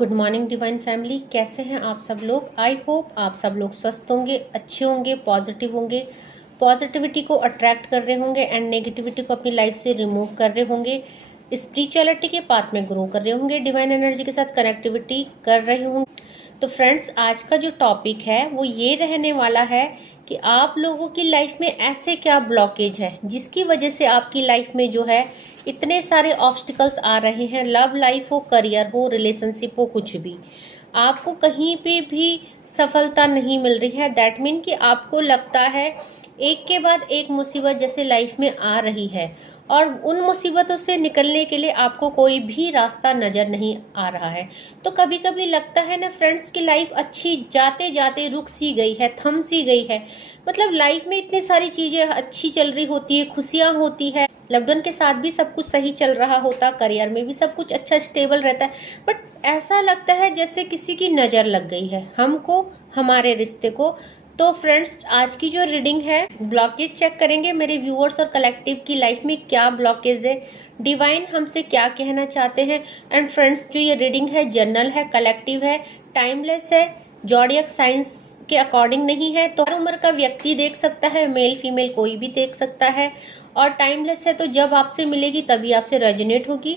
Good morning divine family, कैसे हैं आप सब लोग। आई होप आप सब लोग स्वस्थ होंगे, अच्छे होंगे, पॉजिटिव होंगे, पॉजिटिविटी को अट्रैक्ट कर रहे होंगे एंड नेगेटिविटी को अपनी लाइफ से रिमूव कर रहे होंगे, स्पिरिचुअलिटी के पाथ में ग्रो कर रहे होंगे, डिवाइन एनर्जी के साथ कनेक्टिविटी कर रहे होंगे। तो फ्रेंड्स, आज का जो टॉपिक है वो ये रहने वाला है कि आप लोगों की लाइफ में ऐसे क्या ब्लॉकेज है जिसकी वजह से आपकी लाइफ में जो है इतने सारे ऑब्स्टिकल्स आ रहे हैं। लव लाइफ हो, करियर हो, रिलेशनशिप हो, कुछ भी आपको कहीं पे भी सफलता नहीं मिल रही है। दैट मीन कि आपको लगता है एक के बाद एक मुसीबत जैसे लाइफ में आ रही है और उन मुसीबतों से निकलने के लिए आपको कोई भी रास्ता नज़र नहीं आ रहा है। तो कभी कभी लगता है ना फ्रेंड्स की लाइफ अच्छी जाते जाते रुक सी गई है, थम सी गई है। मतलब लाइफ में इतनी सारी चीज़ें अच्छी चल रही होती है, खुशियाँ होती है, लवडन के साथ भी सब कुछ सही चल रहा होता, करियर में भी सब कुछ अच्छा स्टेबल रहता है, बट ऐसा लगता है जैसे किसी की नज़र लग गई है हमको, हमारे रिश्ते को। तो फ्रेंड्स, आज की जो रीडिंग है, ब्लॉकेज चेक करेंगे मेरे व्यूअर्स और कलेक्टिव की लाइफ में क्या ब्लॉकेज है, डिवाइन हमसे क्या कहना चाहते हैं। एंड फ्रेंड्स, जो ये रीडिंग है जनरल है, कलेक्टिव है, टाइमलेस है, जॉडियक साइंस के अकॉर्डिंग नहीं है। तो हर उम्र का व्यक्ति देख सकता है, मेल फीमेल कोई भी देख सकता है, और टाइमलेस है। तो जब आपसे मिलेगी तभी आपसे रेजोनेट होगी।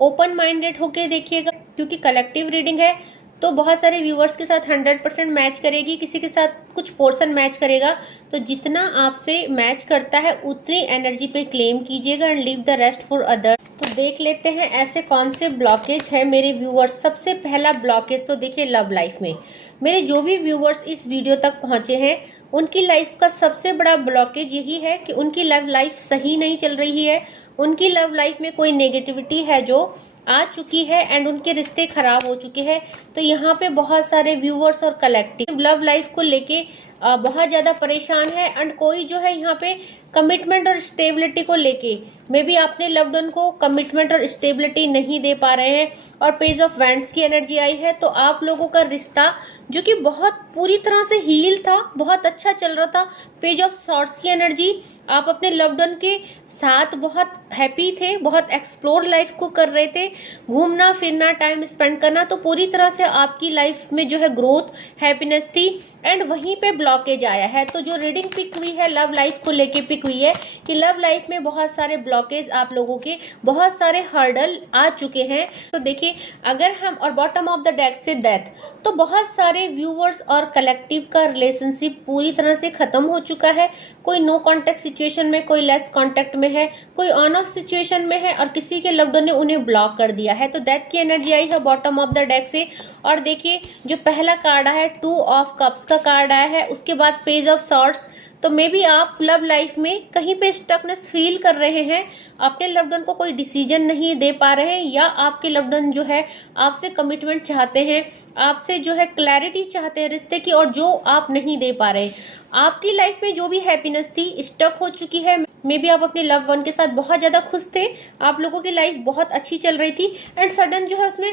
ओपन माइंडेड होके देखिएगा, क्योंकि कलेक्टिव रीडिंग है तो बहुत सारे व्यूअर्स के साथ 100% मैच करेगी, किसी के साथ कुछ पोर्शन मैच करेगा। तो जितना आपसे मैच करता है उतनी एनर्जी पे क्लेम कीजिएगा and leave the rest for other. तो देख लेते हैं ऐसे कौन से ब्लॉकेज है मेरे व्यूअर्स। सबसे पहला ब्लॉकेज तो देखिए लव लाइफ में। मेरे जो भी व्यूअर्स इस वीडियो तक पहुंचे हैं उनकी लाइफ का सबसे बड़ा ब्लॉकेज यही है कि उनकी लव लाइफ सही नहीं चल रही है, उनकी लव लाइफ में कोई नेगेटिविटी है जो आ चुकी है एंड उनके रिश्ते खराब हो चुके हैं। तो यहाँ पे बहुत सारे व्यूअर्स और कलेक्टिव लव लाइफ को लेके बहुत ज़्यादा परेशान है एंड कोई जो है यहाँ पे कमिटमेंट और स्टेबिलिटी को लेके मे बी आपने लव्ड वन को कमिटमेंट और स्टेबिलिटी नहीं दे पा रहे हैं। और पेज ऑफ वैंड्स की एनर्जी आई है, तो आप लोगों का रिश्ता जो कि बहुत पूरी तरह से हील था, बहुत अच्छा चल रहा था। पेज ऑफ सॉर्ड्स की एनर्जी, आप अपने लव्ड वन के साथ बहुत हैप्पी थे, बहुत एक्सप्लोर लाइफ को कर रहे थे, घूमना फिरना, टाइम स्पेंड करना। तो पूरी तरह से आपकी लाइफ में जो है ग्रोथ, हैप्पीनेस थी एंड वहीं पे ब्लॉकेज आया है। तो जो रीडिंग पिक हुई है लव लाइफ को लेके पिक हुई है कि लव लाइफ में बहुत सारे ब्लॉकेज, आप लोगों के बहुत सारे हर्डल आ चुके हैं। तो देखिए, अगर हम और बॉटम ऑफ द डेक से डेथ, तो बहुत सारे व्यूअर्स और कलेक्टिव का रिलेशनशिप पूरी तरह से खत्म हो चुका है। कोई नो कॉन्टेक्ट सिचुएशन में, कोई लेस कॉन्टेक्ट में है, कोई ऑन ऑफ सिचुएशन में है और किसी के लव्ड वन ने उन्हें ब्लॉक कर दिया है। तो डेथ की एनर्जी आई है बॉटम ऑफ द डेक से। और देखिए, जो पहला कार्ड आया है 2 ऑफ कप्स का कार्ड आया है, उसके बाद पेज ऑफ सॉर्ड्स। तो मे बी आप लव लाइफ में कहीं पे स्टकनेस फील कर रहे हैं, अपने लव्ड वन को कोई डिसीजन नहीं दे पा रहे हैं, या आपके लव्ड वन जो है आपसे कमिटमेंट चाहते हैं, आपसे जो है क्लैरिटी चाहते हैं रिश्ते की, और जो आप नहीं दे पा रहे। आपकी लाइफ में जो भी हैप्पीनेस थी स्टक हो चुकी है। मे बी आप अपने लव वन के साथ बहुत ज़्यादा खुश थे, आप लोगों की लाइफ बहुत अच्छी चल रही थी एंड सडन जो है उसमें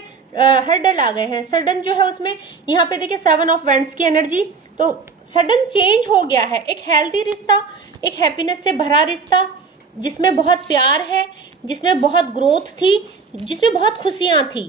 हर्डल आ गए हैं। सडन जो है उसमें यहाँ पे देखिए 7 ऑफ वैंड्स की एनर्जी। तो सडन चेंज हो गया है। एक हेल्दी रिश्ता, एक हैप्पीनेस से भरा रिश्ता जिसमें बहुत प्यार है, जिसमें बहुत ग्रोथ थी, जिसमें बहुत खुशियाँ थी,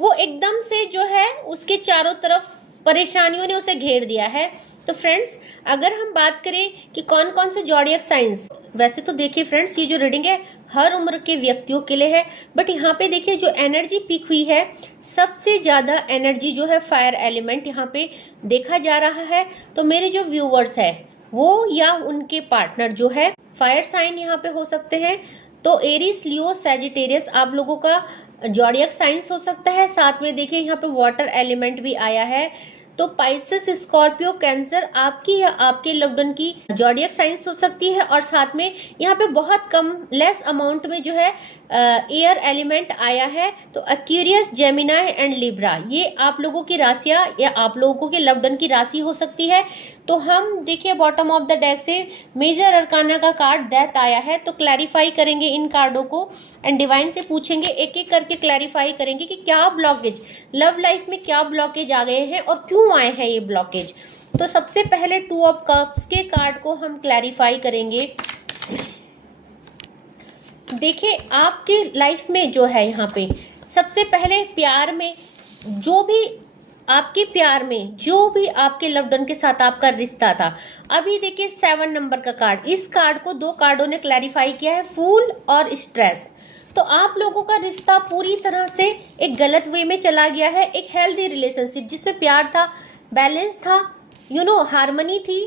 वो एकदम से जो है उसके चारों तरफ परेशानियों ने उसे घेर दिया है। तो फ्रेंड्स, अगर हम बात करें कि कौन कौन से जॉडियक साइंस, वैसे तो देखिए फ्रेंड्स, ये जो रीडिंग है हर उम्र के व्यक्तियों के लिए है, बट यहाँ पे देखिए जो एनर्जी पिक हुई है, सबसे ज़्यादा एनर्जी जो है फायर एलिमेंट यहाँ पे देखा जा रहा है। तो मेरे जो व्यूअर्स है वो या उनके पार्टनर जो है फायर साइन यहाँ पे हो सकते हैं। तो एरीज, लियो, सैजिटेरियस आप लोगों का जॉडियक साइंस हो सकता है। साथ में देखिए यहाँ पे वाटर एलिमेंट भी आया है। तो पाइसेस, स्कॉर्पियो, कैंसर आपकी या आपके लव्ड वन की जॉडियक साइंस हो सकती है। और साथ में यहाँ पे बहुत कम, लेस अमाउंट में जो है एयर एलिमेंट आया है। तो एक्वेरियस, जेमिनाई एंड लिब्रा, ये आप लोगों की राशियाँ या आप लोगों के लव्ड वन की राशि हो सकती है। तो हम देखिए बॉटम ऑफ द डेक से मेजर अरकाना का कार्ड डेथ आया है। तो क्लैरिफाई करेंगे इन कार्डों को एंड डिवाइन से पूछेंगे, एक एक करके क्लैरिफाई करेंगे कि क्या ब्लॉकेज लव लाइफ में, क्या ब्लॉकेज आ गए हैं और क्यों आए हैं ये ब्लॉकेज। तो सबसे पहले 2 ऑफ कप्स के कार्ड को हम क्लैरिफाई करेंगे। देखिए, आपके लाइफ में जो है यहाँ पे सबसे पहले प्यार में जो भी आपके प्यार में, जो भी आपके लव्ड वन के साथ आपका रिश्ता था, अभी देखिए 7 नंबर का कार्ड, इस कार्ड को 2 कार्डों ने क्लैरिफाई किया है, फूल और स्ट्रेस। तो आप लोगों का रिश्ता पूरी तरह से एक गलत वे में चला गया है। एक हेल्दी रिलेशनशिप जिसमें प्यार था, बैलेंस था, हार्मनी थी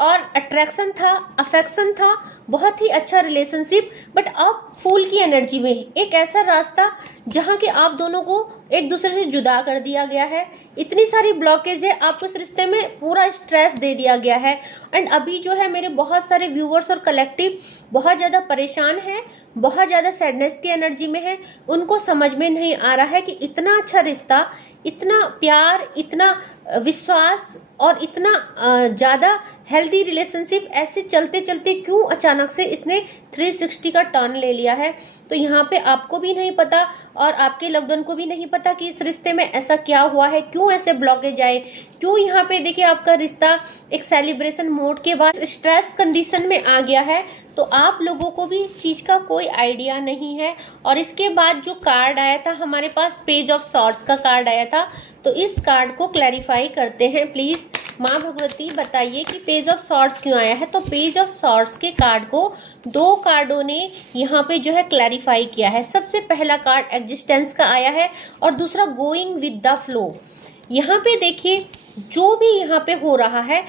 और अट्रैक्शन था, अफेक्शन था, बहुत ही अच्छा रिलेशनशिप। बट अब फूल की एनर्जी में एक ऐसा रास्ता जहाँ के आप दोनों को एक दूसरे से जुदा कर दिया गया है, इतनी सारी ब्लॉकेज है, आपको इस रिश्ते में पूरा स्ट्रेस दे दिया गया है। एंड अभी जो है मेरे बहुत सारे व्यूअर्स और कलेक्टिव बहुत ज़्यादा परेशान हैं, बहुत ज़्यादा सैडनेस की एनर्जी में है। उनको समझ में नहीं आ रहा है कि इतना अच्छा रिश्ता, इतना प्यार, इतना विश्वास और इतना ज़्यादा हेल्दी रिलेशनशिप ऐसे चलते चलते क्यों अचानक से इसने 360 का टर्न ले लिया है। तो यहाँ पे आपको भी नहीं पता और आपके लव्ड वन को भी नहीं पता कि इस रिश्ते में ऐसा क्या हुआ है, क्यों ऐसे ब्लॉकेज आए, क्यों यहाँ पे देखिए आपका रिश्ता एक सेलिब्रेशन मोड के बाद स्ट्रेस कंडीशन में आ गया है। तो आप लोगों को भी इस चीज़ का कोई आइडिया नहीं है। और इसके बाद जो कार्ड आया था हमारे पास, पेज ऑफ सॉर्ड्स का कार्ड आया था। तो इस कार्ड को क्लैरिफाई करते हैं। प्लीज़ माँ भगवती बताइए कि पेज ऑफ सॉर्ड्स क्यों आया है। तो पेज ऑफ सॉर्ड्स के कार्ड को 2 कार्डों ने यहाँ पे जो है क्लैरिफाई किया है। सबसे पहला कार्ड एग्जिस्टेंस का आया है और दूसरा गोइंग विद द फ्लो। यहाँ पे देखिए जो भी यहाँ पे हो रहा है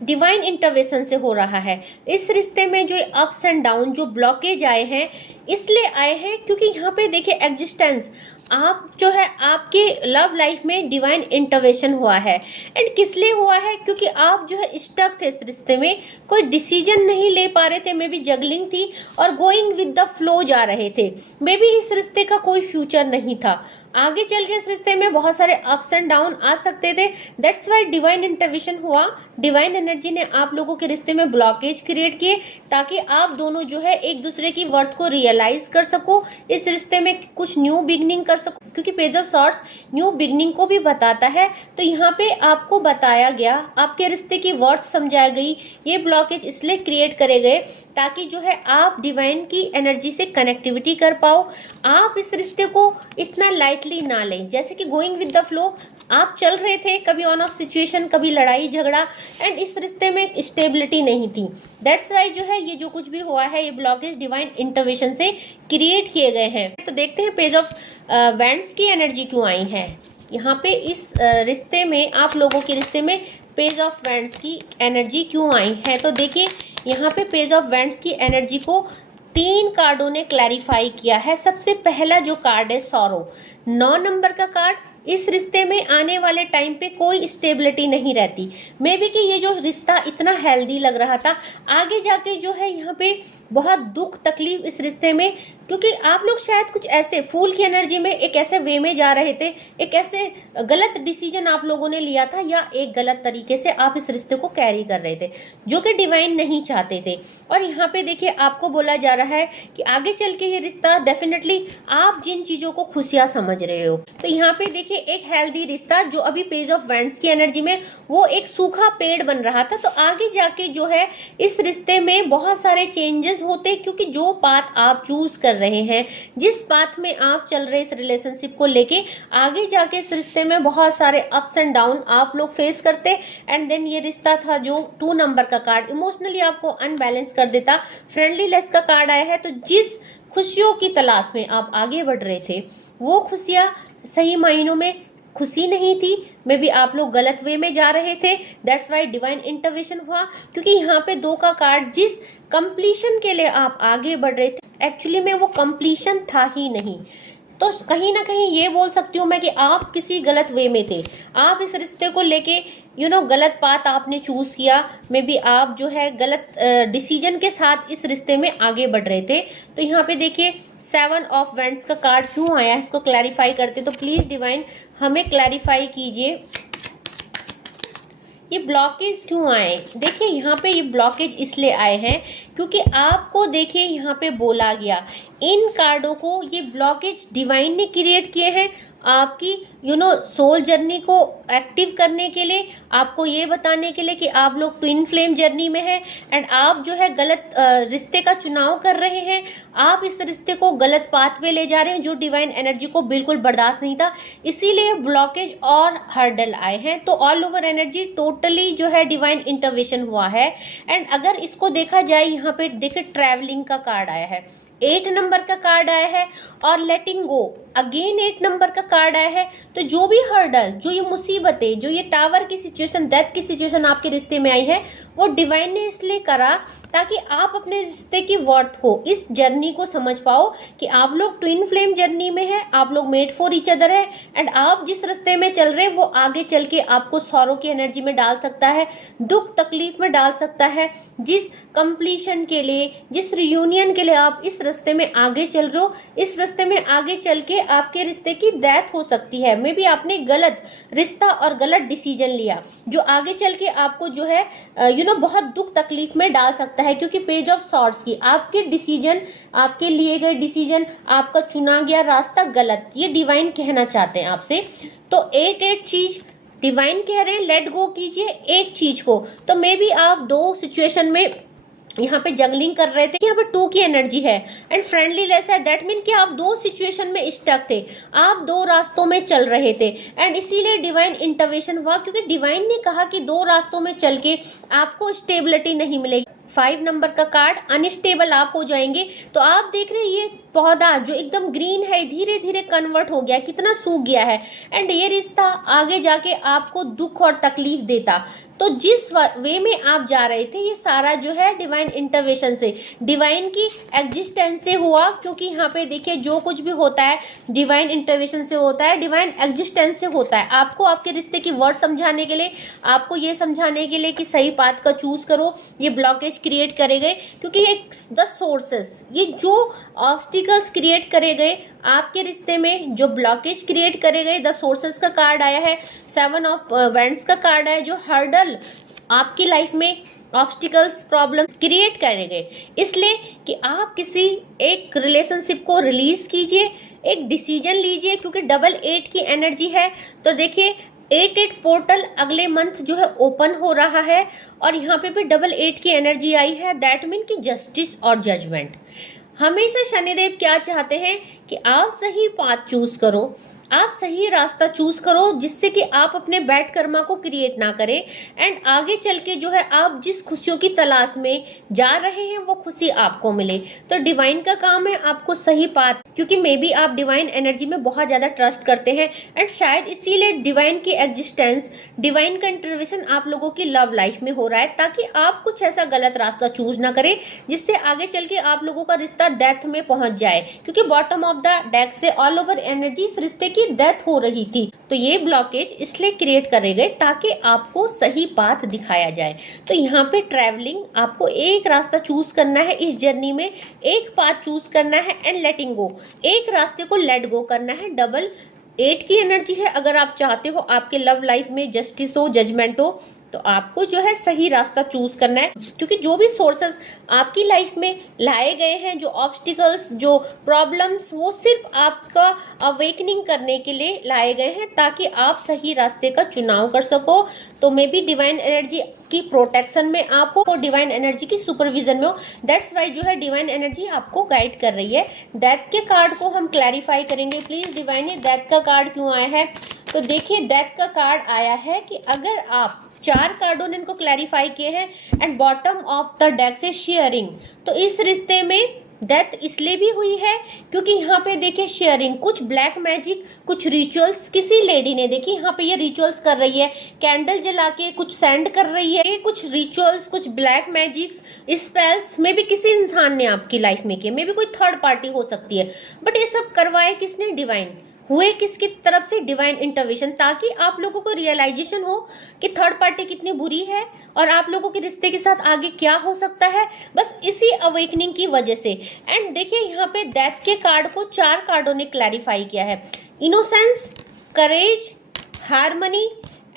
डिवाइन इंटरवेंशन से हो रहा है। इस रिश्ते में जो अप्स एंड डाउन, जो ब्लॉकेज आए हैं, इसलिए आए हैं क्योंकि यहाँ पे देखिए एग्जिस्टेंस, आप जो है आपके लव लाइफ में डिवाइन इंटरवेंशन हुआ है। एंड किस लिए हुआ है? क्योंकि आप जो है स्टक थे इस रिश्ते में, कोई डिसीजन नहीं ले पा रहे थे, मे बी जगलिंग थी और गोइंग विद द फ्लो जा रहे थे। मे बी इस रिश्ते का कोई फ्यूचर नहीं था, आगे चल के इस रिश्ते में बहुत सारे अप्स एंड डाउन आ सकते थे। दैट्स वाई डिवाइन इंटरवेंशन हुआ। डिवाइन एनर्जी ने आप लोगों के रिश्ते में ब्लॉकेज क्रिएट किए ताकि आप दोनों जो है एक दूसरे की वर्थ को रियलाइज कर सको, इस रिश्ते में कुछ न्यू बिगनिंग कर सको, क्योंकि page of swords new beginning को भी बताता है। तो यहाँ पे आपको बताया गया, आपके रिश्ते की वर्थ समझाई गई। ये ब्लॉकेज इसलिए क्रिएट करे गए ताकि जो है आप डिवाइन की एनर्जी से कनेक्टिविटी कर पाओ, आप इस रिश्ते को इतना लाइटली ना लें। जैसे कि गोइंग विद द फ्लो, आप चल रहे थे, कभी ऑन ऑफ सिचुएशन, कभी लड़ाई झगड़ा, एंड इस रिश्ते में स्टेबिलिटी नहीं थी। दैट्स वाई जो है ये जो कुछ भी हुआ है, ये ब्लॉकेज डिवाइन इंटरवेंशन से क्रिएट किए गए हैं। तो देखते हैं पेज ऑफ वैंड्स की एनर्जी क्यों आई है यहाँ पे इस रिश्ते में, आप लोगों के रिश्ते में पेज ऑफ वैंड्स की एनर्जी क्यों आई है। तो देखिए यहाँ पे पेज ऑफ वैंड्स की एनर्जी को 3 कार्डों ने क्लैरिफाई किया है। सबसे पहला जो कार्ड है सॉरो, 9 नंबर का कार्ड। इस रिश्ते में आने वाले टाइम पे कोई स्टेबिलिटी नहीं रहती। मे बी कि ये जो रिश्ता इतना हेल्दी लग रहा था, आगे जाके जो है यहाँ पे बहुत दुख तकलीफ इस रिश्ते में, क्योंकि आप लोग शायद कुछ ऐसे फूल की एनर्जी में एक ऐसे वे में जा रहे थे, एक ऐसे गलत डिसीजन आप लोगों ने लिया था, या एक गलत तरीके से आप इस रिश्ते को कैरी कर रहे थे जो कि डिवाइन नहीं चाहते थे। और यहाँ पे देखिए आपको बोला जा रहा है कि आगे चल के ये रिश्ता डेफिनेटली आप जिन चीजों को खुशियां समझ रहे हो। तो यहाँ पे देखिए एक हेल्दी रिश्ता जो अभी पेज ऑफ वैंड्स की एनर्जी में वो एक सूखा पेड़ बन रहा था, तो आगे जाके जो है इस रिश्ते में बहुत सारे चेंजेस होते, क्योंकि जो पाथ आप चूज कर रहे हैं, जिस पाथ में आप चल रहे इस रिलेशनशिप को लेके, आगे जाके इस रिश्ते में बहुत सारे अप्स एंड डाउन आप लोग फेस करते। एंड देन ये रिश्ता था जो 2 नंबर का कार्ड इमोशनली आपको अनबैलेंस कर देता। फ्रेंडलीनेस का कार्ड आया है। तो जिस खुशियों की तलाश में आप आगे बढ़ रहे थे, वो खुशियां सही मायनों में खुशी नहीं थी, मे बी आप लोग गलत वे में जा रहे थे। दैट्स वाई डिवाइन इंटरवेंशन हुआ, क्योंकि यहाँ पे 2 का कार्ड, जिस कंप्लीशन के लिए आप आगे बढ़ रहे थे, एक्चुअली में वो कंप्लीशन था ही नहीं। तो कहीं ना कहीं ये बोल सकती हूँ मैं कि आप किसी गलत वे में थे, आप इस रिश्ते को लेके गलत पाथ आपने चूज किया। मे बी आप जो है गलत डिसीजन के साथ इस रिश्ते में आगे बढ़ रहे थे। तो यहाँ पे देखिए 7 ऑफ वैंड्स का कार्ड क्यों आया, इसको क्लैरिफाई करते। तो प्लीज डिवाइन हमें क्लैरिफाई कीजिए ये ब्लॉकेज क्यों आए। देखिए यहाँ पे ये ब्लॉकेज इसलिए आए हैं क्योंकि आपको देखिए यहाँ पे बोला गया, इन कार्डों को ये ब्लॉकेज डिवाइन ने क्रिएट किए हैं आपकी सोल जर्नी को एक्टिव करने के लिए, आपको ये बताने के लिए कि आप लोग ट्विन फ्लेम जर्नी में हैं एंड आप जो है गलत रिश्ते का चुनाव कर रहे हैं। आप इस रिश्ते को गलत पाथ पे ले जा रहे हैं जो डिवाइन एनर्जी को बिल्कुल बर्दाश्त नहीं था, इसीलिए ब्लॉकेज और हर्डल आए हैं। तो ऑल ओवर एनर्जी टोटली जो है डिवाइन इंटरवेंशन हुआ है। एंड अगर इसको देखा जाए, यहाँ पे देखिए ट्रैवलिंग का कार्ड आया है, 8 नंबर का कार्ड आया है और लेटिंग गो अगेन 8 नंबर का कार्ड आया है। तो जो भी हर्डल, जो ये मुसीबतें, जो ये टावर की सिचुएशन, डेथ की सिचुएशन आपके रिश्ते में आई है, वो डिवाइन ने इसलिए करा ताकि आप अपने रिश्ते की वर्थ को, इस जर्नी को समझ पाओ कि आप लोग ट्विन फ्लेम जर्नी में है, आप लोग मेड फॉर ईच अदर है। एंड आप जिस रास्ते में चल रहे हैं वो आगे चल के आपको सौरों की एनर्जी में डाल सकता है, दुख तकलीफ में डाल सकता है। जिस कंप्लीशन के लिए, जिस रियूनियन के लिए आप इस रास्ते में आगे चल रहे हो, इस रास्ते में आगे चल के आपके रिश्ते की डेथ हो सकती है। मे बी आपने गलत रिश्ता और गलत डिसीजन लिया जो आगे चल के आपको जो है बहुत दुख तकलीफ में डाल सकता है, क्योंकि पेज ऑफ सॉर्ड्स की आपके डिसीजन, आपके लिए गए डिसीजन, आपका चुना गया रास्ता गलत, ये डिवाइन कहना चाहते हैं आपसे। तो 8 चीज डिवाइन कह रहे हैं, लेट गो कीजिए एक चीज को। तो मे बी आप दो सिचुएशन में यहाँ पे जगलिंग कर रहे थे, यहाँ पे 2 की एनर्जी है एंड फ्रेंडलीनेस है, दैट मीन कि आप दो सिचुएशन में स्टक थे, आप दो रास्तों में चल रहे थे एंड इसीलिए डिवाइन इंटरवेंशन हुआ, क्योंकि डिवाइन ने कहा कि दो रास्तों में चल के आपको स्टेबिलिटी नहीं मिलेगी। 5 नंबर का कार्ड, अनस्टेबल आप हो जाएंगे। तो आप देख रहे हैं ये पौधा जो एकदम ग्रीन है धीरे धीरे कन्वर्ट हो गया, कितना सूख गया है एंड ये रिश्ता आगे जाके आपको दुख और तकलीफ देता। तो जिस वे में आप जा रहे थे, ये सारा जो है डिवाइन इंटरवेंशन से, डिवाइन की एग्जिस्टेंस से हुआ। क्योंकि यहाँ पे देखिए जो कुछ भी होता है डिवाइन इंटरवेंशन से होता है, डिवाइन एग्जिस्टेंस से होता है। आपको आपके रिश्ते की वर्ड समझाने के लिए, आपको ये समझाने के लिए कि सही पाथ का चूज करो, ये ब्लॉकेज क्रिएट करे गए। क्योंकि ये द सोर्सेस, ये जो ऑब्स्टिकल्स क्रिएट करे गए आपके रिश्ते में, जो ब्लॉकेज क्रिएट करे गए, द सोर्सेस का कार्ड आया है, 7 ऑफ वेंट्स का कार्ड है, जो हर्डल आपकी लाइफ में ऑब्स्टिकल्स प्रॉब्लम क्रिएट करेंगे, इसलिए कि आप किसी एक रिलेशनशिप को रिलीज कीजिए, एक डिसीजन लीजिए। क्योंकि 8 की एनर्जी है। तो देखिए 8 पोर्टल अगले मंथ जो है ओपन हो रहा है और यहाँ पे भी 8 की एनर्जी आई है, दैट मीन कि जस्टिस और जजमेंट। हमेशा शनिदेव क्या चाहते हैं कि आप सही पाथ चूज करो, आप सही रास्ता चूज करो, जिससे कि आप अपने बैड कर्मा को क्रिएट ना करें एंड आगे चल के जो है आप जिस खुशियों की तलाश में जा रहे हैं वो खुशी आपको मिले। तो डिवाइन का काम है आपको सही पाथ, क्योंकि मे बी आप डिवाइन एनर्जी में बहुत ज्यादा ट्रस्ट करते हैं एंड शायद इसीलिए डिवाइन की एग्जिस्टेंस, डिवाइन का इंटरवेंशन आप लोगों की लव लाइफ में हो रहा है, ताकि आप कुछ ऐसा गलत रास्ता चूज ना करें जिससे आगे चल के आप लोगों का रिश्ता डेथ में पहुंच जाए। क्योंकि बॉटम ऑफ द डेक से ऑल ओवर एनर्जी इस रिश्ते की डेथ हो रही थी। तो ये ब्लॉकेज इसलिए क्रिएट करे गए ताकि आपको सही पाथ दिखाया जाए। तो यहाँ पे ट्रैवलिंग, आपको एक रास्ता चूज करना है इस जर्नी में, एक पाथ चूज करना है एंड लेटिंग गो, एक रास्ते को लेट गो करना है। 8 की एनर्जी है। अगर आप चाहते हो आपके लव लाइफ में जस्टिस हो, जजमेंट हो, तो आपको जो है सही रास्ता चूज करना है। क्योंकि जो भी सोर्सेस आपकी लाइफ में लाए गए हैं, जो ऑब्स्टिकल्स, जो प्रॉब्लम्स, वो सिर्फ आपका अवेकनिंग करने के लिए लाए गए हैं ताकि आप सही रास्ते का चुनाव कर सको। तो मे बी डिवाइन एनर्जी की प्रोटेक्शन में आप हो, डिवाइन एनर्जी की सुपरविजन में हो, दैट्स वाई जो है डिवाइन एनर्जी आपको गाइड कर रही है। डेथ के कार्ड को हम क्लैरिफाई करेंगे प्लीज। डिवाइन, डेथ का कार्ड क्यों आया है? तो देखिए डेथ का कार्ड आया है कि अगर आप 4 कार्डों ने इनको क्लैरिफाई किए हैं and bottom of the deck से शेयरिंग। तो इस रिश्ते में डेथ इसलिए भी हुई है क्योंकि यहाँ पे देखिए शेयरिंग, कुछ ब्लैक मैजिक, कुछ रिचुअल्स, किसी लेडी ने देखिए यहाँ पे ये रिचुअल्स कर रही है, कैंडल जला के कुछ सेंड कर रही है, ये कुछ रिचुअल्स, कुछ ब्लैक मैजिक्स, स्पेल्स में भी किसी इंसान ने आपकी लाइफ में किए, मे भी कोई थर्ड पार्टी हो सकती है, बट ये सब करवाए किसने? डिवाइन। हुए किसकी तरफ से? डिवाइन इंटरवेंशन, ताकि आप लोगों को रियलाइजेशन हो कि थर्ड पार्टी कितनी बुरी है और आप लोगों के रिश्ते के साथ आगे क्या हो सकता है, बस इसी अवेकनिंग की वजह से। एंड देखिए यहाँ पे डेथ के कार्ड को 4 कार्डों ने क्लैरिफाई किया है, innocence, courage, harmony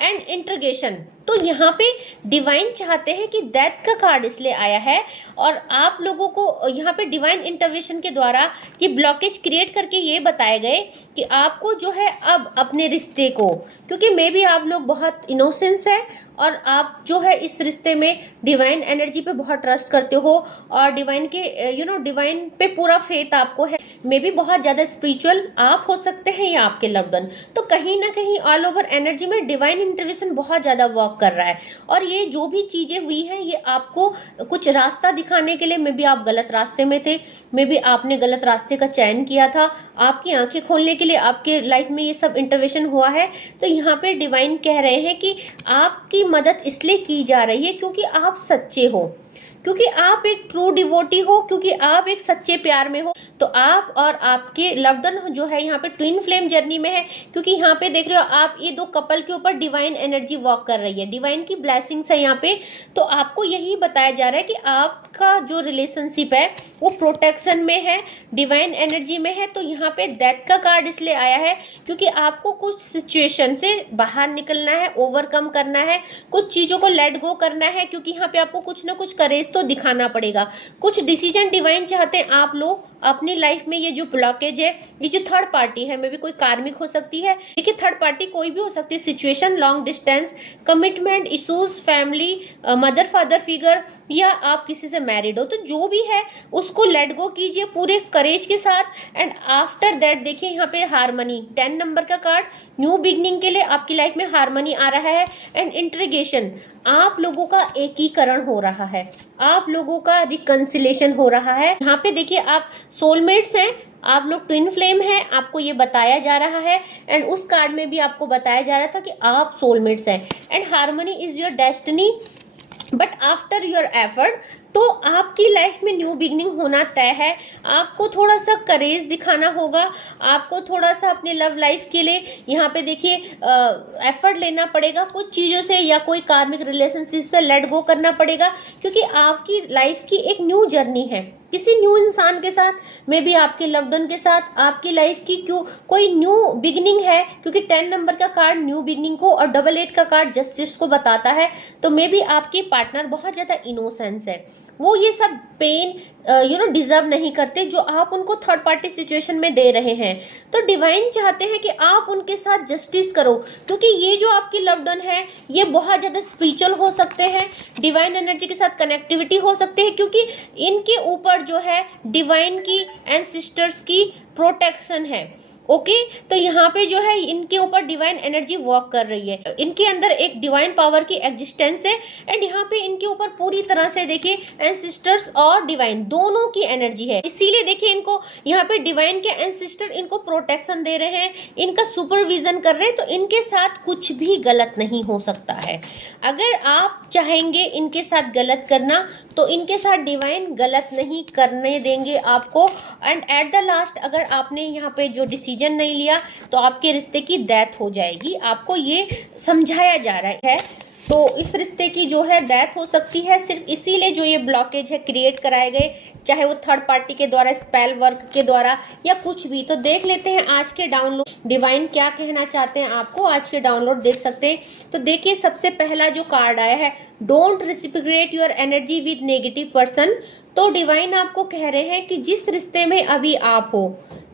and integration. तो यहाँ पे डिवाइन चाहते हैं कि डेथ का कार्ड इसलिए आया है और आप लोगों को यहाँ पे डिवाइन इंटरवेंशन के द्वारा ये ब्लॉकेज क्रिएट करके ये बताए गए कि आपको जो है अब अपने रिश्ते को, क्योंकि मे बी आप लोग बहुत इनोसेंस है और आप जो है इस रिश्ते में डिवाइन एनर्जी पे बहुत ट्रस्ट करते हो और डिवाइन के डिवाइन पे पूरा फेथ आपको है। मे बी बहुत ज्यादा स्पिरिचुअल आप हो सकते हैं या आपके लव्ड वन। तो कहीं ना कहीं ऑल ओवर एनर्जी में डिवाइन इंटरवेंशन बहुत ज्यादा वर्क कर रहा है और ये जो भी चीजें हुई हैं ये आपको कुछ रास्ता दिखाने के लिए, मे बी आप गलत रास्ते में थे, मे बी आपने गलत रास्ते का चयन किया था, आपकी आंखें खोलने के लिए आपके लाइफ में ये सब इंटरवेंशन हुआ है। तो यहाँ पे डिवाइन कह रहे हैं कि आपकी मदद इसलिए की जा रही है क्योंकि आप सच्चे हो, क्योंकि आप एक ट्रू डिवोटी हो, क्योंकि आप एक सच्चे प्यार में हो। तो आप और आपके लव्ड वन जो है यहाँ पे ट्विन फ्लेम जर्नी में है, क्योंकि यहाँ पे देख रहे हो आप ये दो कपल के ऊपर डिवाइन एनर्जी वर्क कर रही है, डिवाइन की ब्लेसिंग्स है यहाँ पे। तो आपको यही बताया जा रहा है कि आपका जो रिलेशनशिप है वो प्रोटेक्शन में है, डिवाइन एनर्जी में है। तो यहाँ पे डेथ का कार्ड इसलिए आया है क्योंकि आपको कुछ सिचुएशन से बाहर निकलना है, ओवरकम करना है, कुछ चीजों को लेट गो करना है, क्योंकि यहाँ पे आपको कुछ ना कुछ करेज तो दिखाना पड़ेगा। कुछ डिसीजन डिवाइन चाहते हैं आप लोग अपनी लाइफ में। ये जो ब्लॉकेज है, ये जो थर्ड पार्टी है, मे भी कोई कार्मिक हो सकती है, देखिए थर्ड पार्टी कोई भी हो सकती है, situation, long distance, commitment issues, family, mother father figure, या आप किसी से मैरिड हो। तो जो भी है उसको लेट गो कीजिए पूरे करेज के साथ एंड आफ्टर दैट देखिए यहाँ पे हारमनी, 10 नंबर का कार्ड, न्यू बिगनिंग के लिए आपकी लाइफ में हारमनी आ रहा है एंड इंट्रीगेशन, आप लोगों का एकीकरण हो रहा है, आप लोगों का रिकंसिलेशन हो रहा है। यहाँ पे देखिए आप सोलमेट्स हैं, आप लोग ट्विन फ्लेम हैं, आपको ये बताया जा रहा है एंड उस कार्ड में भी आपको बताया जा रहा था कि आप सोलमेट्स हैं and harmony is your destiny but after your effort. तो आपकी लाइफ में न्यू बिगनिंग होना तय है। आपको थोड़ा सा करेज दिखाना होगा, आपको थोड़ा सा अपने लव लाइफ के लिए यहाँ पे देखिए एफर्ट लेना पड़ेगा, कुछ चीज़ों से या कोई कार्मिक रिलेशनशिप से लेट गो करना पड़ेगा, क्योंकि आपकी लाइफ की एक न्यू जर्नी है किसी न्यू इंसान के साथ, मे बी आपके लव्ड वन के साथ। आपकी लाइफ की क्यों कोई न्यू बिगनिंग है, क्योंकि 10 नंबर का कार्ड न्यू बिगनिंग को और 88 का कार्ड जस्टिस को बताता है। तो मे बी आपके पार्टनर बहुत ज़्यादा इनोसेंस है, वो ये सब पेन डिजर्व नहीं करते जो आप उनको थर्ड पार्टी सिचुएशन में दे रहे हैं। तो डिवाइन चाहते हैं कि आप उनके साथ जस्टिस करो, क्योंकि ये जो आपकी लव्ड वन है ये बहुत ज़्यादा स्पिरिचुअल हो सकते हैं, डिवाइन एनर्जी के साथ कनेक्टिविटी हो सकते हैं, क्योंकि इनके ऊपर जो है डिवाइन की एंसेस्टर्स की प्रोटेक्शन है। ओके तो यहाँ पे जो है इनके ऊपर डिवाइन एनर्जी वर्क कर रही है, इनके अंदर एक डिवाइन पावर की एग्जिस्टेंस है एंड यहाँ पे इनके ऊपर पूरी तरह से देखिए एंसेस्टर्स और डिवाइन दोनों की एनर्जी है। इसीलिए देखिए इनको यहाँ पे डिवाइन के एंसेस्टर इनको प्रोटेक्शन दे रहे हैं, इनका सुपरविजन कर रहे हैं। तो इनके साथ कुछ भी गलत नहीं हो सकता है। अगर आप चाहेंगे इनके साथ गलत करना तो इनके साथ डिवाइन गलत नहीं करने देंगे आपको। एंड एट द लास्ट अगर आपने यहाँ पे जो डिसीजन नहीं लिया तो आपके रिश्ते की डेथ हो जाएगी, आपको ये समझाया जा रहा है। तो इस रिश्ते की जो है डेथ हो सकती है सिर्फ इसीलिए जो ये ब्लॉकेज है क्रिएट कराए गए, चाहे वो थर्ड पार्टी के द्वारा, स्पेल वर्क के द्वारा या कुछ भी। तो देख लेते हैं आज के डाउनलोड डिवाइन क्या कहना चाहते हैं आपको। आज के डाउनलोड देख सकते हैं। तो देखिए सबसे पहला जो कार्ड आया है, don't reciprocate your energy with negative person. तो डिवाइन आपको कह रहे हैं कि जिस रिश्ते में अभी आप हो,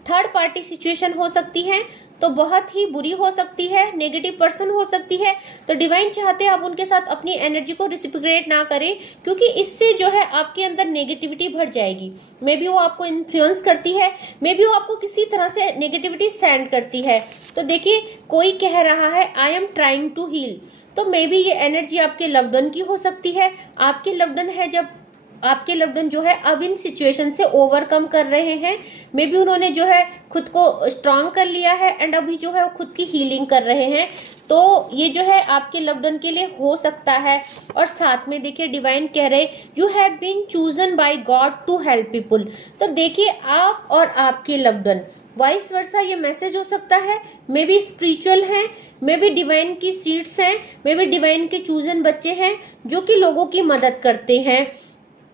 थर्ड पार्टी सिचुएशन हो सकती है, तो बहुत ही बुरी हो सकती है, नेगेटिव पर्सन हो सकती है। तो डिवाइन चाहते हैं आप उनके साथ अपनी एनर्जी को रेसिप्रोकेट ना करें, क्योंकि इससे जो है आपके अंदर नेगेटिविटी बढ़ जाएगी। मे बी वो आपको इन्फ्लुएंस करती है, मे बी वो आपको किसी तरह से नेगेटिविटी सेंड करती है। तो देखिए कोई कह रहा है I am trying to heal, तो मे बी ये एनर्जी आपके लव्ड वन की हो सकती है। आपके लव्ड वन है, जब आपके लव्ड वन जो है अब इन सिचुएशन से ओवरकम कर रहे हैं, मे बी उन्होंने जो है खुद को स्ट्रांग कर लिया है एंड अभी जो है वो खुद की हीलिंग कर रहे हैं। तो ये जो है आपके लव्ड वन के लिए हो सकता है। और साथ में देखिए डिवाइन कह रहे you have been chosen by God to help people. तो देखिए आप और आपके लव्ड वन वाइस वर्सा ये मैसेज हो सकता है, मे बी स्पिरिचुअल है, मे बी डिवाइन की सीड्स हैं, मे बी डिवाइन के चूजन बच्चे हैं जो कि लोगों की मदद करते हैं।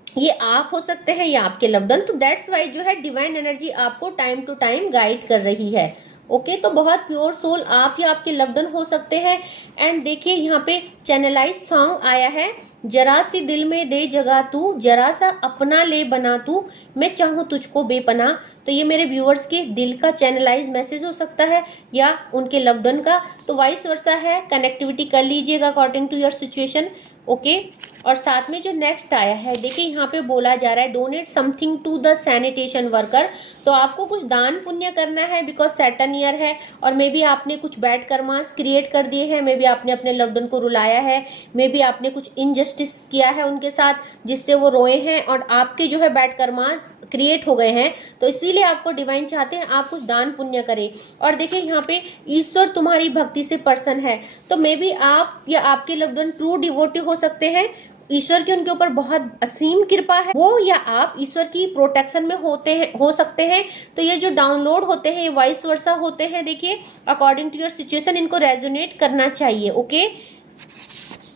ये आप हो सकते हैं या आपके लव्ड वन। तो दैट्स वाई जो है डिवाइन एनर्जी आपको टाइम टू टाइम गाइड कर रही है। ओके, तो बहुत प्योर सोल आप या आपके लव्ड वन हो सकते हैं। एंड देखिए यहाँ पे चैनलाइज सॉन्ग आया है, जरा सी दिल में दे जगह तू, जरा सा अपना ले बना तू, मैं चाहूँ तुझको बेपनाह। तो ये मेरे व्यूअर्स के दिल का चैनलाइज मैसेज हो सकता है या उनके लव्ड वन का, तो वाइस वर्सा है, कनेक्टिविटी कर लीजिएगा according to your situation. Okay, और साथ में जो नेक्स्ट आया है, देखिए यहाँ पे बोला जा रहा है donate something to the sanitation worker. तो आपको कुछ दान पुण्य करना है बिकॉज सैटर्न ईयर है, और मे बी आपने कुछ बैड कर्मास क्रिएट कर दिए हैं, मे बी आपने अपने लव्ड वन को रुलाया है, मे बी आपने कुछ इनजस्टिस किया है उनके साथ जिससे वो रोए हैं और आपके जो है बैड कर्मास क्रिएट हो गए हैं। तो इसीलिए आपको डिवाइन चाहते हैं आप कुछ दान पुण्य करें। और देखिए यहाँ पे ईश्वर तुम्हारी भक्ति से पर्सन है, तो मे बी आप या आपके लव्ड वन ट्रू डिवोटी हो सकते हैं, ईश्वर की उनके ऊपर बहुत असीम कृपा है, वो या आप ईश्वर की प्रोटेक्शन में हो सकते हैं। तो ये जो डाउनलोड होते हैं ये वाइस वर्सा होते हैं, देखिए अकॉर्डिंग टू योर सिचुएशन इनको रेजोनेट करना चाहिए। ओके,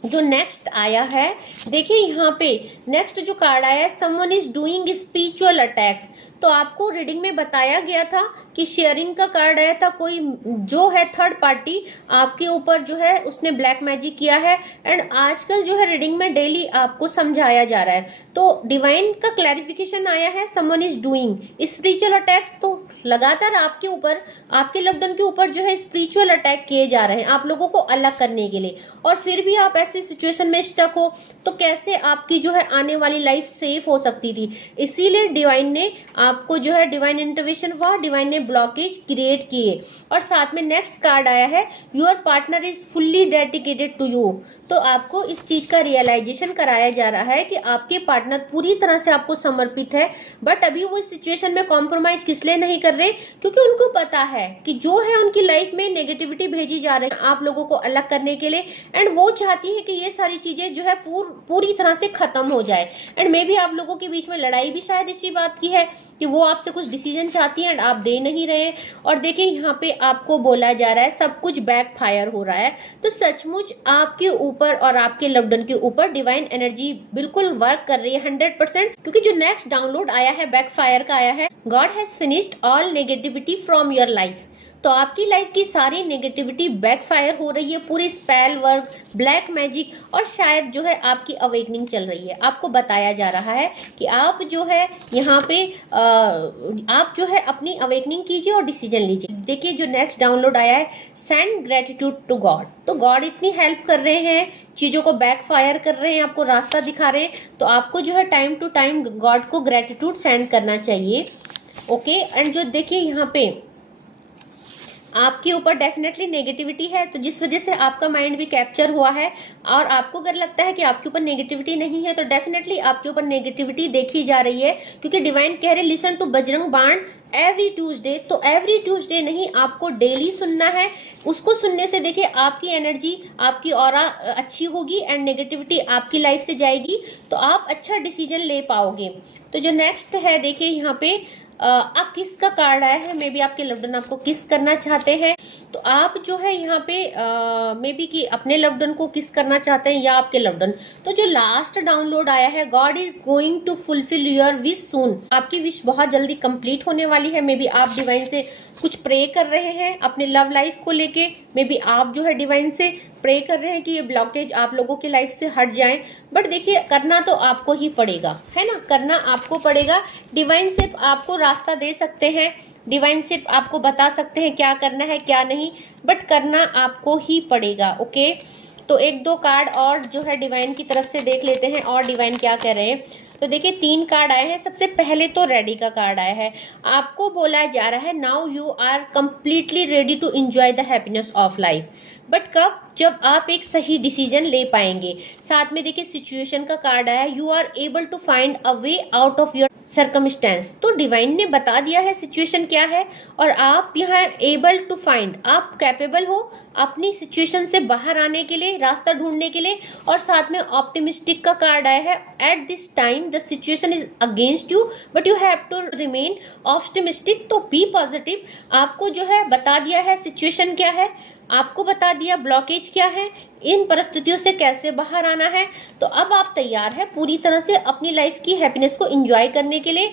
जो नेक्स्ट आया है, देखिए यहाँ पे नेक्स्ट जो कार्ड आया है, someone is doing spiritual attacks. तो आपको रीडिंग में बताया गया था कि शेयरिंग का कार्ड आया था, कोई जो है थर्ड पार्टी आपके ऊपर जो है उसने ब्लैक मैजिक किया है। एंड आजकल जो है रीडिंग में डेली आपको समझाया जा रहा है, तो डिवाइन का क्लैरिफिकेशन आया है someone is doing spiritual attacks. तो लगातार आपके ऊपर, आपके लव्ड वन के ऊपर जो है स्पिरिचुअल अटैक किए जा रहे हैं आप लोगों को अलग करने के लिए, और फिर भी आप ऐसी सिचुएशन में स्टक हो, तो कैसे आपकी जो है आने वाली लाइफ सेफ हो सकती थी। इसीलिए डिवाइन ने आपको जो है डिवाइन इंटरवेंशन हुआ, डिवाइन ने ब्लॉकेज क्रिएट किए। और साथ में नेक्स्ट कार्ड आया है, your partner is fully dedicated to you. तो आपको इस चीज का रियलाइजेशन कराया जा रहा है कि आपके पार्टनर पूरी तरह से आपको समर्पित है, बट अभी वो इस सिचुएशन में कॉम्प्रोमाइज किस लिए नहीं कर रहे, क्योंकि उनको पता है कि जो है उनकी लाइफ में नेगेटिविटी भेजी जा रही है आप लोगों को अलग करने के लिए, एंड वो चाहती है कि ये सारी चीजें जो है पूरी तरह से खत्म हो जाए। एंड मे भी आप लोगों के बीच में लड़ाई भी शायद इसी बात की है कि वो आपसे कुछ डिसीजन चाहती है एंड आप दे नहीं रहे। और देखिए यहाँ पे आपको बोला जा रहा है सब कुछ बैक फायर हो रहा है, तो सचमुच आपके ऊपर और आपके लव्ड वन के ऊपर डिवाइन एनर्जी बिल्कुल वर्क कर रही है 100%। क्योंकि जो नेक्स्ट डाउनलोड आया है बैक फायर का आया है, God has finished all negativity from your life. तो आपकी लाइफ की सारी नेगेटिविटी बैकफायर हो रही है, पूरी स्पेल वर्क, ब्लैक मैजिक, और शायद जो है आपकी अवेकनिंग चल रही है। आपको बताया जा रहा है कि आप जो है यहाँ पे आप जो है अपनी अवेकनिंग कीजिए और डिसीजन लीजिए। देखिए जो नेक्स्ट डाउनलोड आया है, सेंड ग्रेटिट्यूड टू गॉड। तो गॉड इतनी हेल्प कर रहे हैं, चीज़ों को बैकफायर कर रहे हैं, आपको रास्ता दिखा रहे हैं, तो आपको जो है टाइम टू टाइम गॉड को ग्रेटिट्यूड सेंड करना चाहिए। ओके, एंड जो देखिए यहाँ पे आपके ऊपर डेफिनेटली नेगेटिविटी है, तो जिस वजह से आपका माइंड भी कैप्चर हुआ है, और आपको अगर लगता है कि आपके ऊपर नेगेटिविटी नहीं है तो डेफिनेटली आपके ऊपर नेगेटिविटी देखी जा रही है। क्योंकि डिवाइन कह रहे लिसन टू बजरंग बाण एवरी ट्यूसडे। तो एवरी ट्यूसडे नहीं, आपको डेली सुनना है। उसको सुनने से देखिए आपकी एनर्जी, आपकी ऑरा अच्छी होगी एंड नेगेटिविटी आपकी लाइफ से जाएगी, तो आप अच्छा डिसीजन ले पाओगे। तो जो नेक्स्ट है देखिए यहाँ पे किस का कार्ड आया है, मे बी आपके लव्ड वन आपको किस करना चाहते हैं। तो आप जो है यहाँ पे मे बी कि अपने लव्ड वन को किस करना चाहते हैं या आपके लव्ड वन। तो जो लास्ट डाउनलोड आया है, god is going to fulfil your wish soon. आपकी विश बहुत जल्दी कंप्लीट होने वाली है। मे बी आप डिवाइन से कुछ प्रे कर रहे हैं अपने लव लाइफ को लेके, मे बी आप जो है डिवाइन से प्रे कर रहे हैं कि ये ब्लॉकेज आप लोगों की लाइफ से हट जाए। बट देखिए करना तो आपको ही पड़ेगा, है ना, करना आपको पड़ेगा। डिवाइन सिर्फ आपको रास्ता दे सकते हैं, डिवाइन सिर्फ आपको बता सकते हैं क्या करना है क्या नहीं, बट करना आपको ही पड़ेगा। ओके, तो एक दो कार्ड और जो है डिवाइन की तरफ से देख लेते हैं और डिवाइन क्या कह रहे हैं। तो देखिए 3 कार्ड आए हैं। सबसे पहले तो रेडी का कार्ड आया है। आपको बोला जा रहा है now you are completely ready to enjoy the happiness of life. But कब, जब आप एक सही डिसीजन ले पाएंगे। साथ में देखिए सिचुएशन का कार्ड आया है, you are able to find a way out of your circumstance. तो डिवाइन ने बता दिया है सिचुएशन क्या है, और आप यहाँ एबल टू फाइंड, आप कैपेबल हो अपनी सिचुएशन से बाहर आने के लिए, रास्ता ढूंढने के लिए। और साथ में ऑप्टिमिस्टिक का कार्ड आया है, at this time the situation is against you but you have to remain optimistic. तो बी पॉजिटिव। आपको जो है बता दिया है सिचुएशन क्या है, आपको बता दिया ब्लॉकेज क्या है, इन परिस्थितियों से कैसे बाहर आना है। तो अब आप तैयार है पूरी तरह से अपनी लाइफ की हैप्पीनेस को एंजॉय करने के लिए।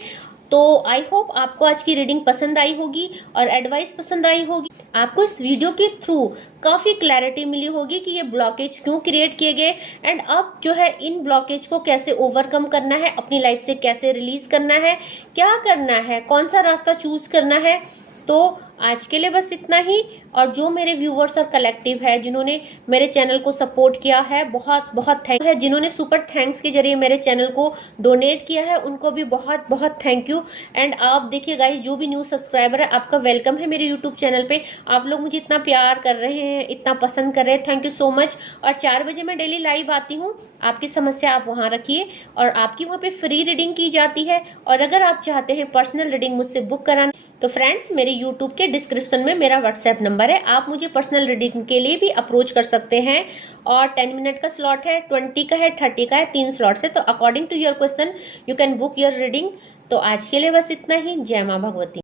तो आई होप आपको आज की रीडिंग पसंद आई होगी और एडवाइस पसंद आई होगी। आपको इस वीडियो के थ्रू काफ़ी क्लैरिटी मिली होगी कि ये ब्लॉकेज क्यों क्रिएट किए गए एंड अब जो है इन ब्लॉकेज को कैसे ओवरकम करना है, अपनी लाइफ से कैसे रिलीज करना है, क्या करना है, कौन सा रास्ता चूज करना है। तो आज के लिए बस इतना ही। और जो मेरे व्यूवर्स और कलेक्टिव है जिन्होंने मेरे चैनल को सपोर्ट किया है, बहुत बहुत थैंक है। जिन्होंने सुपर थैंक्स के जरिए मेरे चैनल को डोनेट किया है उनको भी बहुत बहुत थैंक यू। एंड आप देखिए गाइस, जो भी न्यू सब्सक्राइबर है आपका वेलकम है मेरे यूट्यूब चैनल पे। आप लोग मुझे इतना प्यार कर रहे हैं, इतना पसंद कर रहे हैं, थैंक यू सो मच। और 4 बजे मैं डेली लाइव आती हूँ, आपकी समस्या आप वहाँ रखिए और आपकी वहाँ पे फ्री रीडिंग की जाती है। और अगर आप चाहते हैं पर्सनल रीडिंग मुझसे बुक कराना तो फ्रेंड्स मेरे यूट्यूब के डिस्क्रिप्शन में मेरा व्हाट्सएप नंबर है, आप मुझे पर्सनल रीडिंग के लिए भी अप्रोच कर सकते हैं। और 10 मिनट का स्लॉट है, 20 का है, 30 का है, 3 स्लॉट्स है। तो according to your question you can book your reading. तो आज के लिए बस इतना ही। जय माँ भगवती।